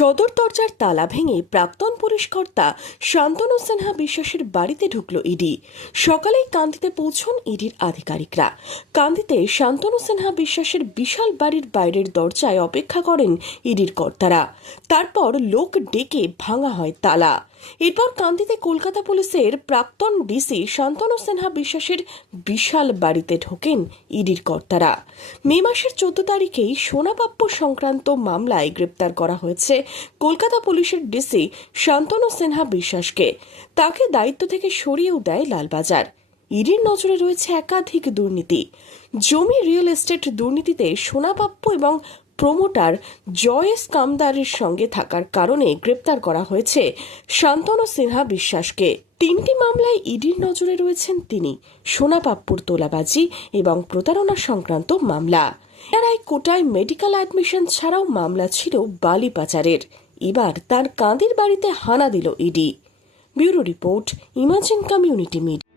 সদর দরজার তালা ভেঙে প্রাক্তন পুলিশ কর্তা শান্তনু সিনহা বিশ্বাসের বাড়িতে ঢুকল ইডি। সকালেই কান্দিতে পৌঁছন ইডির আধিকারিকরা। কান্দিতে শান্তনু সিনহা বিশ্বাসের বিশাল বাড়ির বাইরের দরজায় অপেক্ষা করেন ইডির কর্তারা। তারপর লোক ডেকে ভাঙা হয় তালা। এরপর কান্দিতে কলকাতা পুলিশের প্রাক্তন ডিসি শান্তনু সিনহা বিশ্বাসের বিশাল বাড়িতে ঢোকেন ইডির কর্তারা। মে মাসের 14 তারিখেই সোনাপ্রাপ্য সংক্রান্ত মামলায় গ্রেপ্তার করা হয়েছে কলকাতা পুলিশের ডিসি শান্তনু সিনহা বিশ্বাসকে। তাকে দায়িত্ব থেকে সরিয়েও দেয় লালবাজার। ইডির নজরে রয়েছে একাধিক দুর্নীতি। জমি রিয়েল এস্টেট দুর্নীতিতে সোনাপ্রাপ্য এবং প্রমোটার জয়েস কামদারের সঙ্গে থাকার কারণে গ্রেপ্তার করা হয়েছে শান্তনু সিনহা বিশ্বাসকে। 3টি মামলায় ইডির নজরে রয়েছেন তিনি। সোনাপ্রাপ্যর তোলাবাজি এবং প্রতারণা সংক্রান্ত মামলা। কোটায় মেডিকেল অ্যাডমিশন ছাড়াও মামলা ছিল বালি পাচারের। এবার তার কাঁদির বাড়িতে হানা দিল ED. Bureau report, imagine community media.